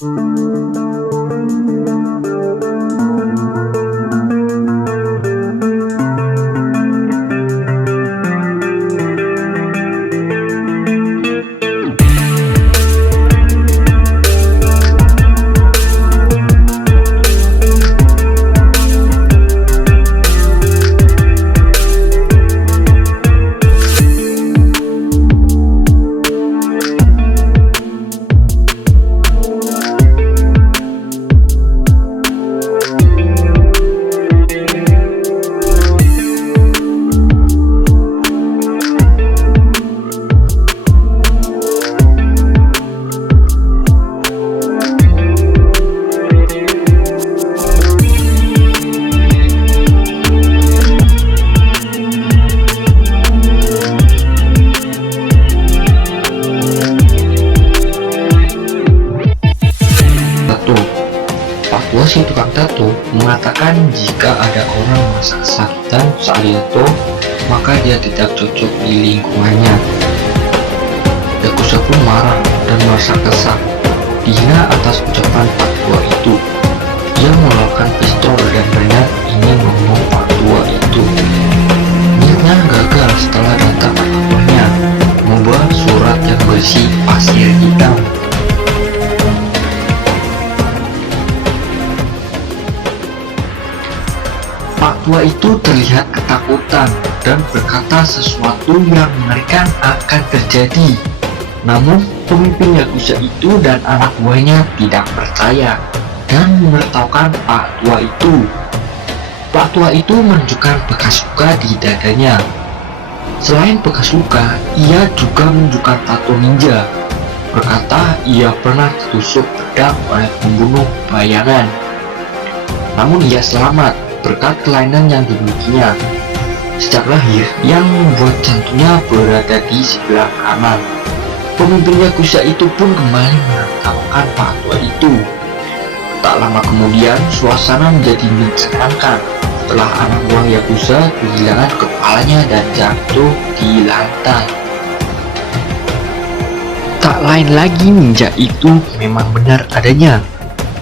Fatwa si tukang tato mengatakan jika ada orang merasa kesakitan saat tato, maka dia tidak cocok di lingkungannya. Yakuza pun marah dan merasa kesal, dihina atas ucapan fatwa itu. Dia mengeluarkan pistol dan berniat ingin membunuh fatwa itu. Niatnya gagal setelah datang fatwanya membawa surat yang berisi pasir hitam. Fatwa itu terlihat ketakutan dan berkata sesuatu yang mengerikan akan terjadi. Namun pemimpin Yakuza itu dan anak buahnya tidak percaya dan menertawakan fatwa itu. Fatwa itu menunjukkan bekas luka di dadanya. Selain bekas luka, ia juga menunjukkan tato ninja. Berkata ia pernah ditusuk pedang oleh pembunuh bayangan. Namun ia selamat berkat kelainan yang dimilikinya. Sejak lahir, yang membuat jantungnya berada di sebelah kanan. Pemimpin Yakuza itu pun kembali menertawakan fatwa itu. Tak lama kemudian, suasana menjadi mencengangkan setelah anak buah Yakuza kehilangan kepalanya dan jatuh di lantai. Tak lain lagi, ninja itu memang benar adanya.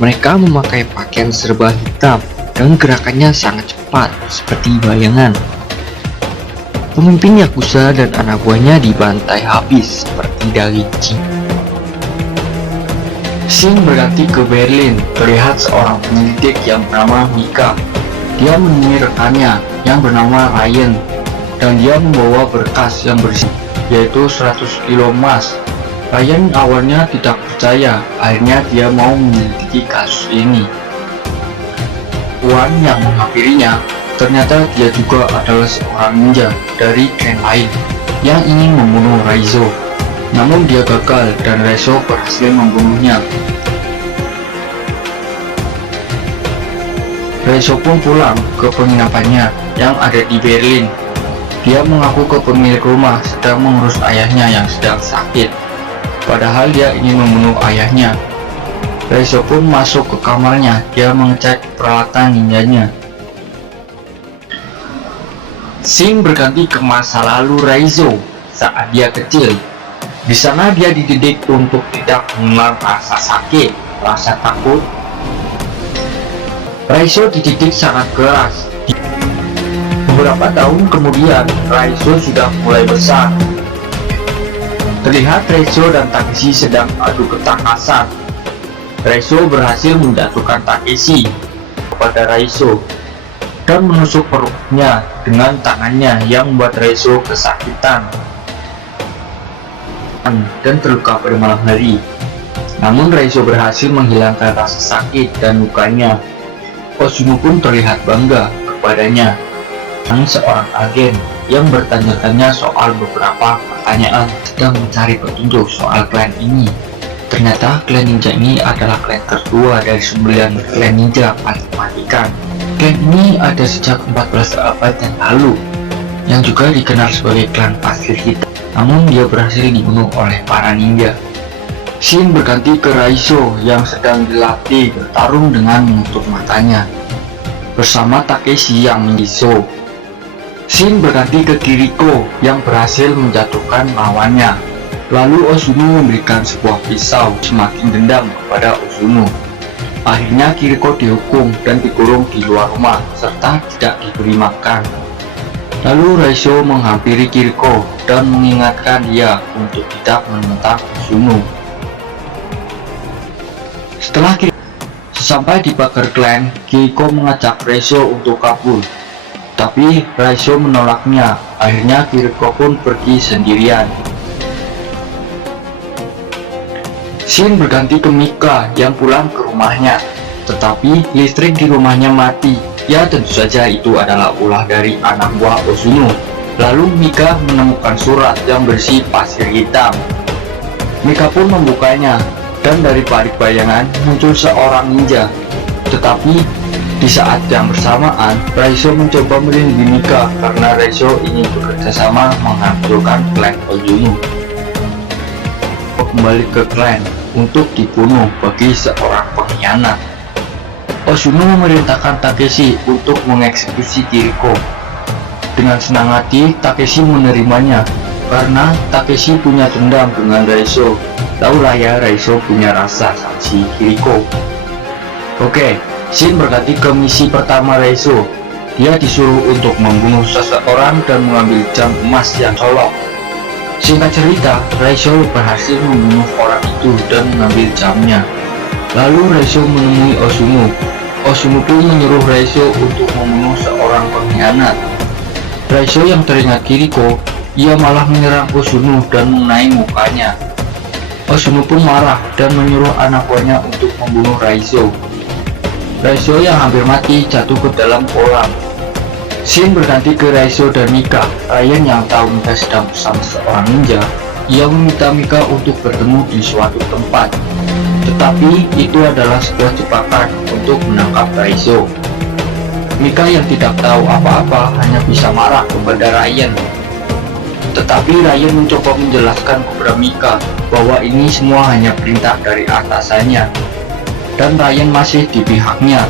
Mereka memakai pakaian serba hitam dan gerakannya sangat cepat seperti bayangan. Pemimpin Yakuza dan anak buahnya dibantai habis seperti daging cing. Scene berganti ke Berlin. Terlihat seorang penyelidik yang bernama Mika. Dia menemui rekannya yang bernama Ryan dan dia membawa berkas yang berisi yaitu 100 kilo emas. Ryan awalnya tidak percaya, akhirnya dia mau menyelidiki kasus ini. Wan yang menghampirinya, ternyata dia juga adalah seorang ninja dari klan lain yang ingin membunuh Raizo. Namun dia gagal dan Raizo berhasil membunuhnya. Raizo pun pulang ke penginapannya yang ada di Berlin. Dia mengaku ke pemilik rumah sedang mengurus ayahnya yang sedang sakit, padahal dia ingin membunuh ayahnya. Raizo pun masuk ke kamarnya, dia mengecek peralatan ninjanya. Scene berganti ke masa lalu Raizo saat dia kecil. Di sana dia dididik untuk tidak mengenal rasa sakit, rasa takut. Raizo dididik sangat keras. Beberapa tahun kemudian, Raizo sudah mulai besar. Terlihat Raizo dan Takeshi sedang adu ketangkasan. Raizo berhasil menjatuhkan Takeshi kepada Raizo dan menusuk perutnya dengan tangannya yang membuat Raizo kesakitan dan terluka pada malam hari. Namun Raizo berhasil menghilangkan rasa sakit dan lukanya. Oshino pun terlihat bangga kepadanya. Seorang agen yang bertanya-tanya soal beberapa pertanyaan sedang mencari petunjuk soal klan ini. Ternyata klan ninja ini adalah klan tertua dari 9 klan ninja paling mematikan. Klan ini ada sejak 14 abad yang lalu, yang juga dikenal sebagai klan pasir hitam. Namun dia berhasil dibunuh oleh para ninja. Scene berganti ke Raizo yang sedang dilatih bertarung dengan menutup matanya bersama Takeshi yang mengiso. Scene berganti ke Kiriko yang berhasil menjatuhkan lawannya. Lalu Ozuno memberikan sebuah pisau semakin dendam kepada Ozuno. Akhirnya Kiriko dihukum dan dikurung di luar rumah serta tidak diberi makan. Lalu Raizo menghampiri Kiriko dan mengingatkan dia untuk tidak menentang Ozuno. Setelah sampai di pagar klan, Kiriko mengajak Raizo untuk kabur. Tapi Raizo menolaknya. Akhirnya Kiriko pun pergi sendirian. Scene berganti ke Mika yang pulang ke rumahnya, tetapi listrik di rumahnya mati. Ya tentu saja itu adalah ulah dari anak buah Ozuno. Lalu Mika menemukan surat yang berisi pasir hitam. Mika pun membukanya, dan dari balik bayangan muncul seorang ninja. Tetapi di saat yang bersamaan, Raizo mencoba melindungi Mika karena Raizo ingin bekerja sama menghancurkan klan Ozuno. Kembali ke klan untuk dibunuh bagi seorang pengkhianat. Ozuno memerintahkan Takeshi untuk mengeksekusi Kiriko. Dengan senang hati, Takeshi menerimanya karena Takeshi punya dendam dengan Raizo. Tahulah ya, Raizo punya rasa sama si Kiriko. Oke, scene berganti ke misi pertama Raizo. Dia disuruh untuk membunuh seseorang dan mengambil jam emas yang colok. Singkat cerita, Raizo berhasil membunuh orang itu dan mengambil jamnya. Lalu Raizo menemui Ozuno. Ozuno pun menyuruh Raizo untuk membunuh seorang pengkhianat. Raizo yang teringat Kiriko, ia malah menyerang Ozuno dan mengenai mukanya. Ozuno pun marah dan menyuruh anak buahnya untuk membunuh Raizo. Raizo yang hampir mati jatuh ke dalam kolam. Scene berganti ke Raizo dan Mika. Ryan yang tahu Mika sedang bersama seorang ninja, ia meminta Mika untuk bertemu di suatu tempat. Tetapi itu adalah sebuah jebakan untuk menangkap Raizo. Mika yang tidak tahu apa-apa hanya bisa marah kepada Ryan. Tetapi Ryan mencoba menjelaskan kepada Mika bahwa ini semua hanya perintah dari atasannya, dan Ryan masih di pihaknya.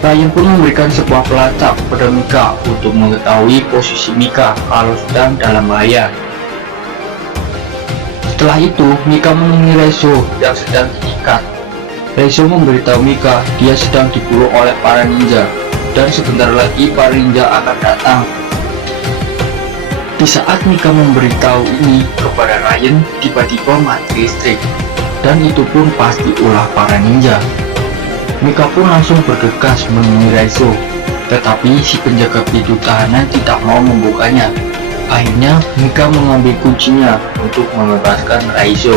Ryan pun memberikan sebuah pelacak kepada Mika untuk mengetahui posisi Mika kalau sedang dalam bahaya. Setelah itu, Mika menemui Raizo yang sedang diikat. Raizo memberitahu Mika dia sedang diburu oleh para ninja, dan sebentar lagi para ninja akan datang. Di saat Mika memberitahu ini kepada Ryan, tiba-tiba mati listrik, dan itu pun pasti ulah para ninja. Mika pun langsung bergegas menemui Raizo, tetapi si penjaga pintu tahanan tidak mau membukanya. Akhirnya Mika mengambil kuncinya untuk membebaskan Raizo.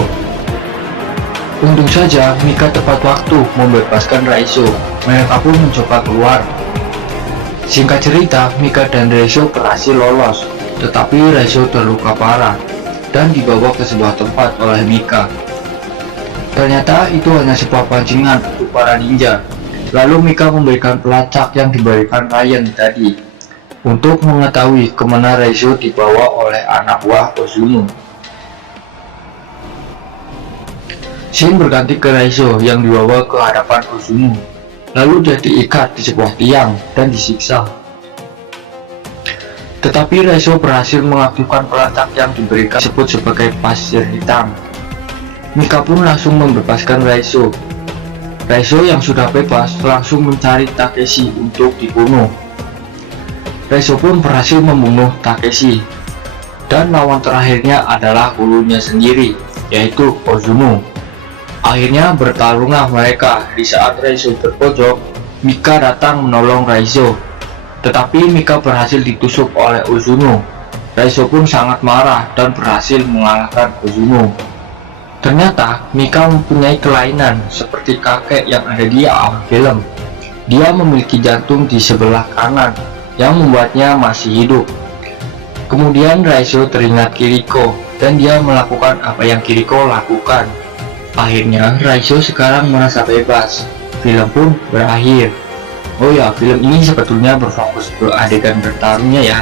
Untung saja Mika tepat waktu membebaskan Raizo. Mereka pun mencoba keluar. Singkat cerita, Mika dan Raizo berhasil lolos, tetapi Raizo terluka parah dan dibawa ke sebuah tempat oleh Mika. Ternyata itu hanya sebuah pancingan untuk para ninja. Lalu Mika memberikan pelacak yang diberikan Ryan tadi untuk mengetahui kemana Raizo dibawa oleh anak buah Ozuno. Scene berganti ke Raizo yang dibawa ke hadapan Ozuno. Lalu dia diikat di sebuah tiang dan disiksa. Tetapi Raizo berhasil mengaktifkan pelacak yang diberikan disebut sebagai pasir hitam. Mika pun langsung membebaskan Raizo. Raizo yang sudah bebas langsung mencari Takeshi untuk dibunuh. Raizo pun berhasil membunuh Takeshi, dan lawan terakhirnya adalah gurunya sendiri, yaitu Ozuno. Akhirnya bertarunglah mereka. Di saat Raizo terpojok, Mika datang menolong Raizo, tetapi Mika berhasil ditusuk oleh Ozuno. Raizo pun sangat marah dan berhasil mengalahkan Ozuno. Ternyata Mika mempunyai kelainan seperti kakek yang ada di awal film. Dia memiliki jantung di sebelah kanan yang membuatnya masih hidup. Kemudian Raizo teringat Kiriko dan dia melakukan apa yang Kiriko lakukan. Akhirnya Raizo sekarang merasa bebas. Film pun berakhir. Oh ya, film ini sebetulnya berfokus ke adegan bertarungnya ya.